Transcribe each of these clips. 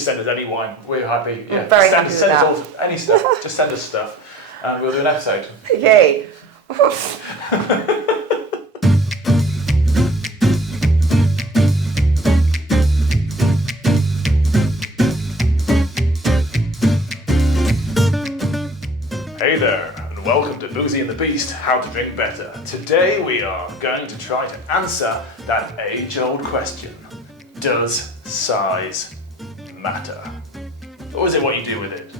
just send us any wine. We're happy. Yeah, very send happy us, with send that. us all, any stuff. Just send us stuff, and we'll do an episode. Okay. Hey there, and welcome to Boozy and the Beast, How to Drink Better. Today we are going to try to answer that age-old question. Does size matter? Or is it what you do with it?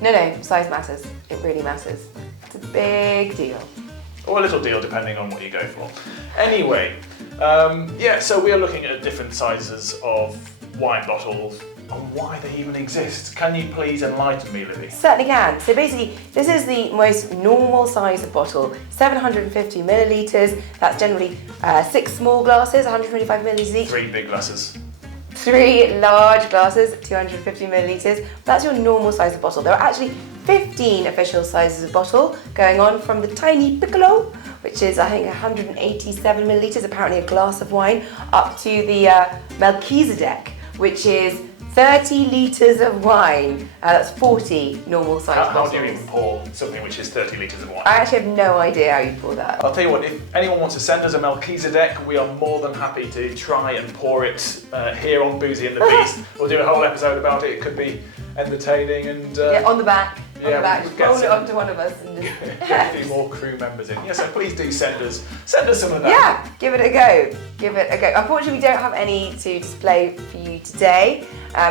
No, size matters. It really matters. It's a big deal. Or a little deal, depending on what you go for. Anyway, so we are looking at different sizes of wine bottles and why they even exist. Can you please enlighten me, Libby? Certainly can. So basically, this is the most normal size of bottle, 750 millilitres. That's generally 6 small glasses, 125 millilitres each. 3 big glasses. 3 large glasses, 250 millilitres. That's your normal size of bottle. There are actually 15 official sizes of bottle, going on from the tiny piccolo, which is I think 187 millilitres, apparently a glass of wine, up to the Melchizedek, which is 30 litres of wine. That's 40 normal size bottles. How do you even pour something which is 30 litres of wine? I actually have no idea how you pour that. I'll tell you what, if anyone wants to send us a Melchizedek, we are more than happy to try and pour it here on Boozy and the Beast. We'll do a whole episode about it. It could be entertaining and... on the back. Yeah, on the back. we'll get Roll it some- onto one of us and just... Get a few more crew members in. Yeah, so please do send us some of that. Yeah, give it a go. Give it a go. Unfortunately, we don't have any to display for you today.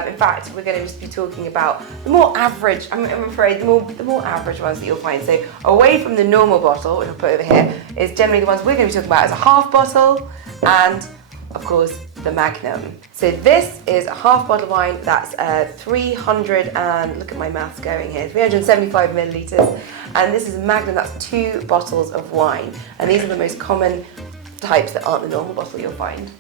In fact, we're going to just be talking about the more average, I'm afraid, the more average ones that you'll find. So away from the normal bottle, which I'll put over here, is generally the ones we're going to be talking about as a half bottle and, of course, the Magnum. So this is a half bottle of wine that's 300 and, look at my maths going here, 375 millilitres. And this is a Magnum, that's 2 bottles of wine. And these are the most common types that aren't the normal bottle you'll find.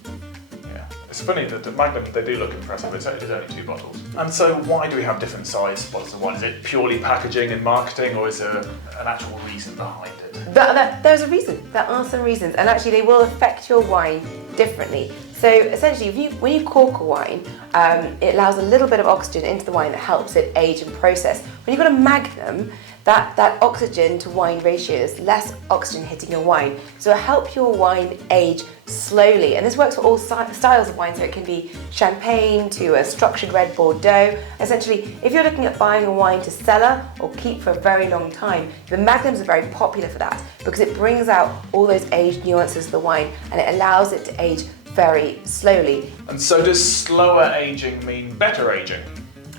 Yeah. It's funny that the Magnum, they do look impressive. It is only 2 bottles. And so why do we have different size bottles of wine? Is it purely packaging and marketing, or is there an actual reason behind it? There's a reason. There are some reasons, and actually they will affect your wine differently. So essentially, when you cork a wine, it allows a little bit of oxygen into the wine that helps it age and process. When you've got a Magnum, that oxygen to wine ratio is less oxygen hitting your wine, so it'll help your wine age slowly. And this works for all styles of wine, so it can be champagne to a structured red Bordeaux. Essentially, if you're looking at buying a wine to cellar or keep for a very long time, the Magnums are very popular for that because it brings out all those age nuances of the wine and it allows it to age very slowly. And so does slower aging mean better aging?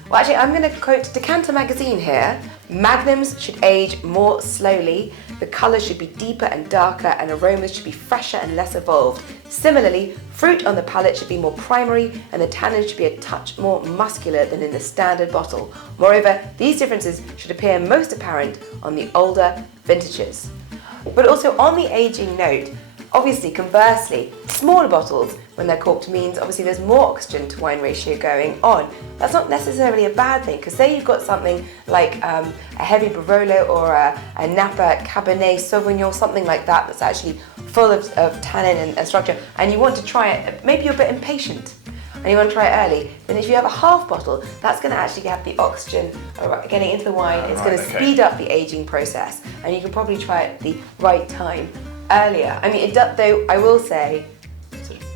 Well, actually, I'm going to quote Decanter magazine here. Magnums should age more slowly, the colours should be deeper and darker, and aromas should be fresher and less evolved. Similarly, fruit on the palate should be more primary, and the tannin should be a touch more muscular than in the standard bottle. Moreover, these differences should appear most apparent on the older vintages. But also on the aging note, obviously, conversely, smaller bottles, when they're corked, means obviously there's more oxygen to wine ratio going on. That's not necessarily a bad thing, because say you've got something like a heavy Barolo or a Napa Cabernet Sauvignon, something like that, that's actually full of tannin and structure, and you want to try it, maybe you're a bit impatient, and you want to try it early, then if you have a half bottle, that's going to actually have the oxygen getting into the wine. It's going to speed up the aging process, and you can probably try it at the right time earlier. I mean, though I will say,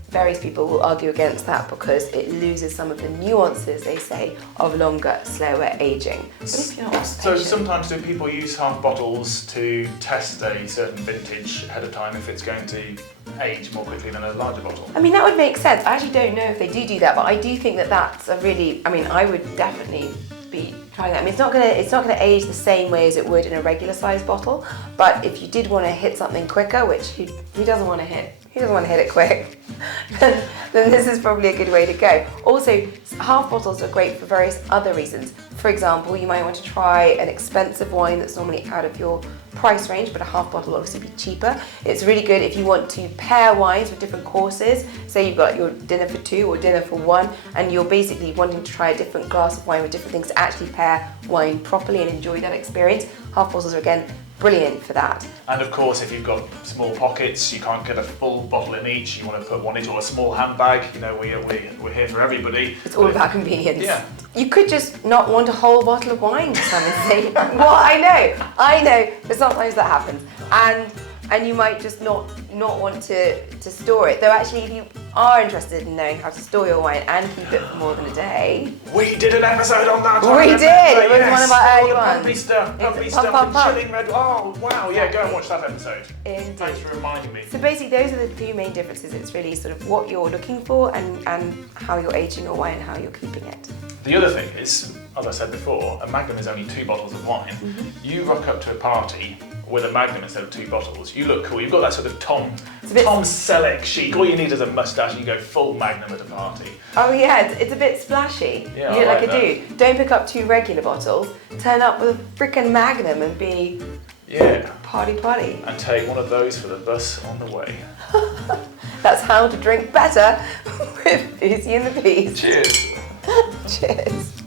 various people will argue against that because it loses some of the nuances, they say, of longer, slower aging. But if you're not So sometimes do people use half bottles to test a certain vintage ahead of time if it's going to age more quickly than a larger bottle? I mean, that would make sense. I actually don't know if they do that, but I do think that that's a really, I mean, I would definitely be trying that. I mean, it's not gonna age the same way as it would in a regular size bottle, but if you did want to hit something quicker, which who doesn't want to hit? Who doesn't want to hit it quick? then this is probably a good way to go. Also, half bottles are great for various other reasons. For example, you might want to try an expensive wine that's normally out of your price range, but a half bottle will obviously be cheaper. It's really good if you want to pair wines with different courses. Say you've got your dinner for 2 or dinner for 1, and you're basically wanting to try a different glass of wine with different things to actually pair wine properly and enjoy that experience. Half bottles are, again, brilliant for that. And of course, if you've got small pockets, you can't get a full bottle in each. You want to put one into a small handbag. You know, we're here for everybody. It's all about convenience. Yeah. You could just not want a whole bottle of wine, Sam, and say, well, I know, but sometimes that happens. And you might just not want to store it. Though actually, if you are interested in knowing how to store your wine and keep it for more than a day. We did an episode on that. We did! It was one of our early ones. ones. Lovely Pump, stuff, pump, and pump. chilling red. Oh, wow, yeah, go and watch that episode. Indeed. Thanks for reminding me. So basically, those are the 2 main differences. It's really sort of what you're looking for and how you're aging your wine and how you're keeping it. The other thing is, as I said before, a Magnum is only 2 bottles of wine. You rock up to a party with a Magnum instead of 2 bottles. You look cool. You've got that sort of Tom Selleck chic. All you need is a moustache and you go full Magnum at a party. Oh yeah, it's a bit splashy. Yeah, you look I like like a dude. Don't pick up 2 regular bottles. Turn up with a freaking Magnum and be party. And take one of those for the bus on the way. That's how to drink better with Boozy and the Beast. Cheers. Cheers.